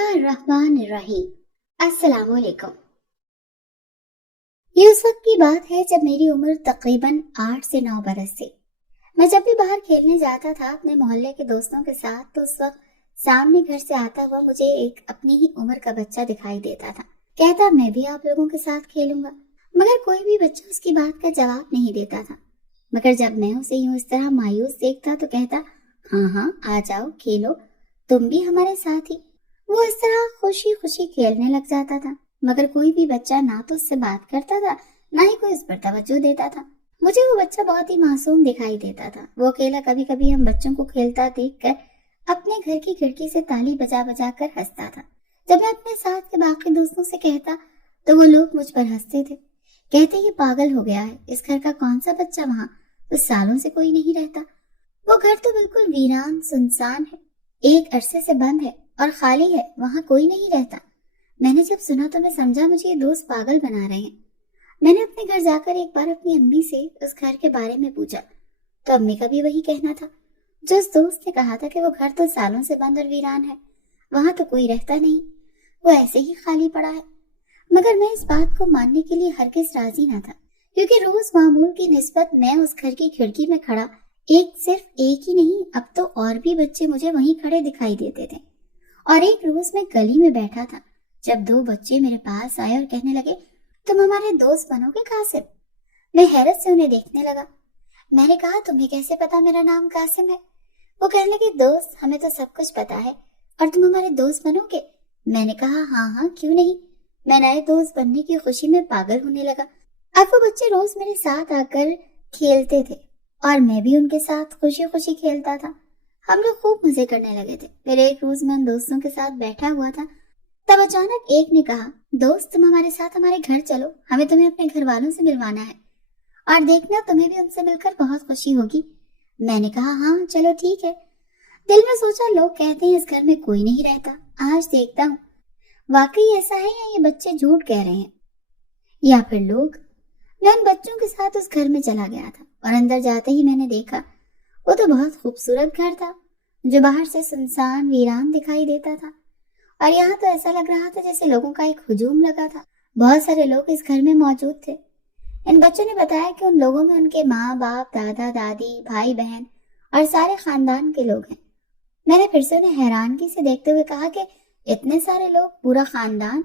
बिस्मिल्लाहिर्रहमानिर्रहीम। अस्सलाम वालेकुम। ये उस वक्त की बात है जब मेरी उम्र तकरीबन 8 से 9 बरस थी। मैं जब भी बाहर खेलने जाता था अपने मोहल्ले के दोस्तों के साथ, तो उस वक्त सामने घर से आता हुआ मुझे एक अपनी ही उम्र का बच्चा दिखाई देता था। कहता मैं भी आप लोगों के साथ खेलूंगा, मगर कोई भी बच्चा उसकी बात का जवाब नहीं देता था। मगर जब मैं उसे यूं इस तरह मायूस देखता तो कहता, हाँ हाँ आ जाओ खेलो, तुम भी हमारे साथ ही। वो इस तरह खुशी खुशी खेलने लग जाता था, मगर कोई भी बच्चा ना तो उससे बात करता था, ना ही कोई उस पर तवज्जो देता था। मुझे वो बच्चा बहुत ही मासूम दिखाई देता था। वो अकेला कभी कभी हम बच्चों को खेलता देखकर अपने घर की खिड़की से ताली बजा बजा कर हंसता था। जब मैं अपने साथ के बाकी दोस्तों से कहता तो वो लोग मुझ पर हंसते थे, कहते ये पागल हो गया है, इस घर का कौन सा बच्चा वहाँ, उस सालों से कोई नहीं रहता। वो घर तो बिल्कुल वीरान सुनसान है, एक अरसे से बंद है और खाली है, वहां कोई नहीं रहता। मैंने जब सुना तो मैं समझा मुझे ये दोस्त पागल बना रहे हैं। मैंने अपने घर जाकर एक बार अपनी अम्मी से उस घर के बारे में पूछा, तो अम्मी का भी वही कहना था जो उस दोस्त ने कहा था कि वो घर तो सालों से बंद और वीरान है, वहां तो कोई रहता नहीं, वो ऐसे ही खाली पड़ा है। मगर मैं इस बात को मानने के लिए हरगिज राजी न था, क्योंकि रोज मामूल की निस्बत मैं उस घर की खिड़की में खड़ा सिर्फ एक ही नहीं, अब तो और भी बच्चे मुझे वहीं खड़े दिखाई देते थे। और एक रोज मैं गली में बैठा था, जब 2 बच्चे मेरे पास आए और कहने लगे, तुम हमारे दोस्त बनोगे कासिम? मैं हैरत से उन्हें देखने लगा। मैंने कहा, तुम्हें कैसे पता मेरा नाम कासिम है? वो कहने लगे, दोस्त हमें तो सब कुछ पता है, और तुम हमारे दोस्त बनोगे? मैंने कहा, हाँ हाँ क्यों नहीं। मैं नए दोस्त बनने की खुशी में पागल होने लगा। अब वो बच्चे रोज मेरे साथ आकर खेलते थे और मैं भी उनके साथ खुशी खुशी खेलता था। हम लोग खूब मजे करने लगे थे। फिर एक रोज मैं उन दोस्तों के साथ बैठा हुआ था, तब अचानक एक ने कहा, दोस्त तुम हमारे साथ हमारे घर चलो, हमें तुम्हें अपने घर वालों से मिलवाना है, और देखना तुम्हें भी उनसे मिलकर बहुत खुशी होगी। मैंने कहा, हाँ चलो ठीक है। दिल में सोचा, लोग कहते हैं इस घर में कोई नहीं रहता, आज देखता हूँ वाकई ऐसा है या ये बच्चे झूठ कह रहे हैं, या फिर लोग। मैं उन बच्चों के साथ उस घर में चला गया था और अंदर जाते ही मैंने देखा वो तो बहुत खूबसूरत घर था, जो बाहर से सुनसान वीरान दिखाई देता था, और यहाँ तो ऐसा लग रहा था जैसे लोगों का एक हुजूम लगा था। बहुत सारे लोग इस घर में मौजूद थे। इन बच्चों ने बताया कि उन लोगों में उनके माँ बाप, दादा दादी, भाई बहन और सारे खानदान के लोग हैं। मैंने फिर से उन्हें हैरानगी से देखते हुए कहा कि इतने सारे लोग, पूरा खानदान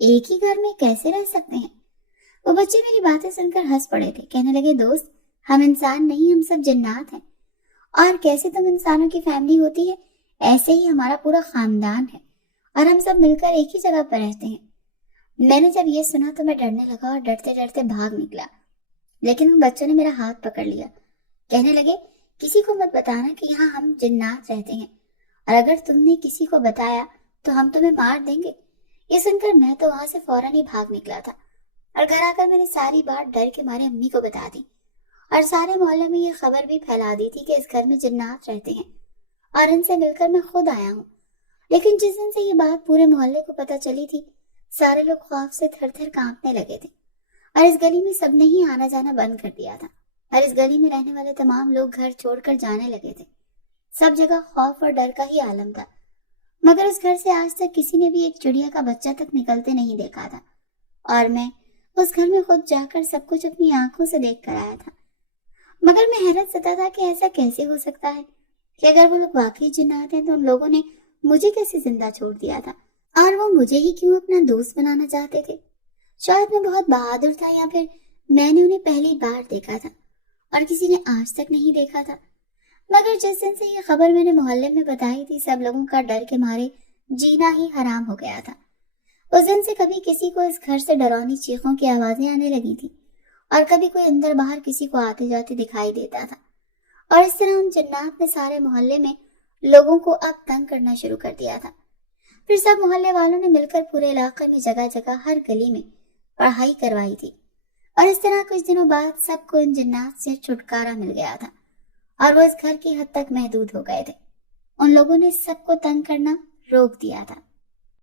एक ही घर में कैसे रह सकते हैं? वो बच्चे मेरी बातें सुनकर हंस पड़े थे। कहने लगे, दोस्त हम इंसान नहीं, हम सब जिन्नात हैं, और कैसे तुम इंसानों की फैमिली होती है, ऐसे ही हमारा पूरा खानदान है और हम सब मिलकर एक ही जगह पर रहते हैं। मैंने जब ये सुना तो मैं डरने लगा और डरते डरते भाग निकला, लेकिन उन बच्चों ने मेरा हाथ पकड़ लिया। कहने लगे, किसी को मत बताना कि यहाँ हम जिन्नात रहते हैं, और अगर तुमने किसी को बताया तो हम तुम्हें मार देंगे। ये सुनकर मैं तो वहां से फौरन ही भाग निकला था, और घर आकर मैंने सारी बात डर के मारे अम्मी को बता दी, और सारे मोहल्ले में ये खबर भी फैला दी थी कि इस घर में जिन्नात रहते हैं, और इनसे मिलकर मैं खुद आया हूँ। लेकिन जिस दिन से ये बात पूरे मोहल्ले को पता चली थी, सारे लोग खौफ से थर थर कांपने लगे थे, और इस गली में सबने ही आना जाना बंद कर दिया था, और इस गली में रहने वाले तमाम लोग घर छोड़कर जाने लगे थे। सब जगह खौफ और डर का ही आलम था, मगर उस घर से आज तक किसी ने भी एक चिड़िया का बच्चा तक निकलते नहीं देखा था, और मैं उस घर में खुद जाकर सब कुछ अपनी आंखों से देख कर आया था। मगर मैं हैरत सता था कि ऐसा कैसे हो सकता है कि अगर वो लोग वाकई जिन्नात हैं तो उन लोगों ने मुझे कैसे जिंदा छोड़ दिया था, और वो मुझे ही क्यों अपना दोस्त बनाना चाहते थे? शायद मैं बहुत बहादुर था, या फिर मैंने उन्हें पहली बार देखा था और किसी ने आज तक नहीं देखा था। मगर जिस दिन से ये खबर मैंने मोहल्ले में बताई थी, सब लोगों का डर के मारे जीना ही हराम हो गया था। उस दिन से कभी किसी को इस घर से डरावनी चीखों की आवाजें आने लगी थी, और कभी कोई अंदर बाहर किसी को आते जाते दिखाई देता था, और इस तरह उन जन्नात ने सारे मोहल्ले में लोगों को अब तंग करना शुरू कर दिया था। फिर सब मोहल्ले वालों ने मिलकर पूरे इलाके में जगह जगह हर गली में पढ़ाई करवाई थी, और इस तरह कुछ दिनों बाद सबको इन जन्नात से छुटकारा मिल गया था, और वो इस घर की हद तक महदूद हो गए थे। उन लोगों ने सबको तंग करना रोक दिया था।